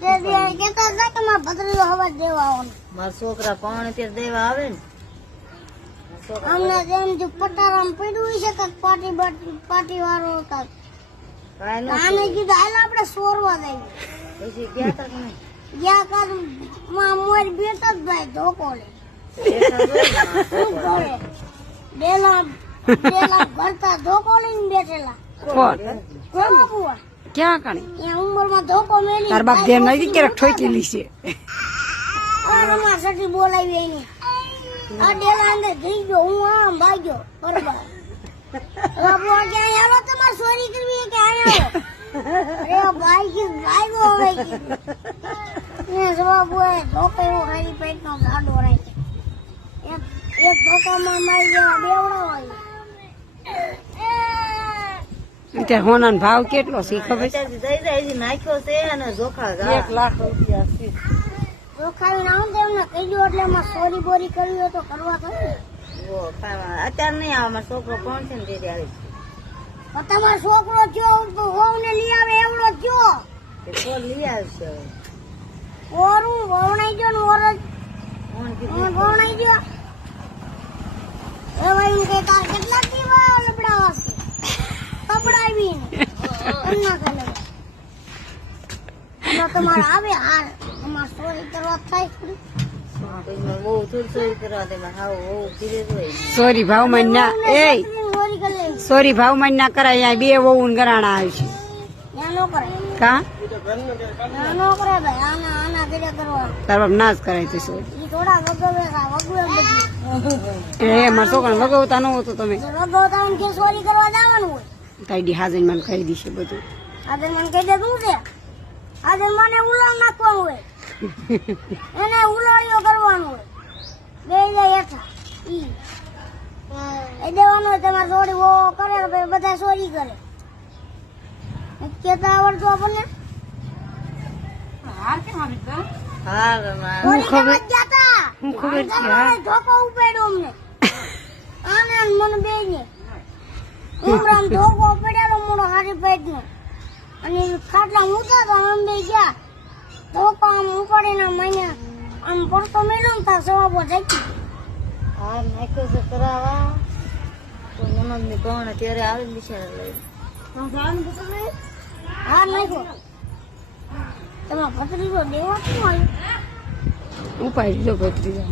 તે દી કહેતા હતા કે મારા ભત્રીજો હવા દેવા આવવાનો. મારા છોકરા પણ ત્યારે દેવા આવે ને. અમને જેમ જે પટારામ પડ્યું છે કે પાર્ટી બાટી વાળો હતા. આને કીધું હાલ આપણે સોરવા દઈએ. પછી ગયા તા નહીં? ગયા કરમાં મોર બેટા જ ભાઈ ધોકો લે શું કરે? ભરતા લઈને બેઠેલા. કોણ કોણ બુઆ. ક્યાં કણે? ઉંમરમાં ધોકો મેલી તાર બાપ ધ્યાન નથી ક્યારેક ઠોકેલી છે આમાં સટી બોલાવી એની. આ ડેલા અંદર જઈ ગયો હું આમ ભાગ્યો બરોબર. બાબુ ક્યાં આવો? તમારે ચોરી કરવી કે આયા અરે ભાઈ કે ભાગ્યો હવે ને જવાબ હોય ધોકો એવો ખાલી પેટનો ગાડો રાખે એક એક ધોકામાં મારી જેવા બેવડા હોય. અત્યારે હોના ભાવ કેટલો છે ખબર? છે અત્યારથી દઈ જાય હજી નાખ્યો છે અને જોખા ગા. લાખ રૂપિયા છે. જો ખાઈને આવું તો કહી દો એટલે એમાં સોરી બોરી કરવી હોય તો કરવા વો, અત્યારે નહીં આવે મારો છોકરો કોણ છે ને તે આવે છે. તમારો છોકરો થયો તો વહુને લઈ આવે એવડો થયો તે લઈ આવશે હવે? ઓરું વવણાઈ ગયો ને ઓર કોણ જ કીધું વવણાઈ ગયો એ ભાઈ કે તાર કેટલા દીવા લબડાવા છે કપડાવી ને એમના કાલે એમાં તમારે આવે હાર એમાં સોરી કરવા થાય ખરી. કોઈમાં બહુ થોડી ચોરી કરવા દે મારે હાવ બહુ ધીરે જ હોય સોરી ભાવમાં ના એ સોરી ભાવમાં ના કરાય. અહીંયા બે વહુ ગરાણા કા નો જ કરાય તો સોરી. વગવે છે એ મારા છોકરાને વગવતા ન હોય તમે. વગવતા દી ચોરી કરવા જવાનું હોય. કાઢી હાજર મને કહી દીશે બધું. આજે મને કહી દે શું છે? આજે મને ઉલાળ નાખવાનું હોય. એને ઉલાળીઓ કરવાનું હોય. બે જાય હેઠા ઈ. એ દેવાનું હોય તમારે થોડી વો કરે ભાઈ બધા સોરી કરે. કેતા આવડતું આપણને? હારમાં ચોરી ખબર- કરવા જ હું ખબર છે તમારે હા ધોકો ઉપાડ્યો અમને. આને મને બે ને ઉમરામ ધોકો પડેલો મોડો હારી પેટનો અને ખાટલા મૂક્યા તો અમે બે ગયા. તો આમ ઉપાડીને મને આમ પડતો મેલ્યો ને તાર સવાબો ઢાંકી હા નાખ્યો છે કરાવા. તો નનદની કોણ અત્યારે આવે બિચારા લઈ હા નાખ્યો તમારા ભત્રીજો દેવા શું આવ્યું ઉપાય લીધો ભત્રીજા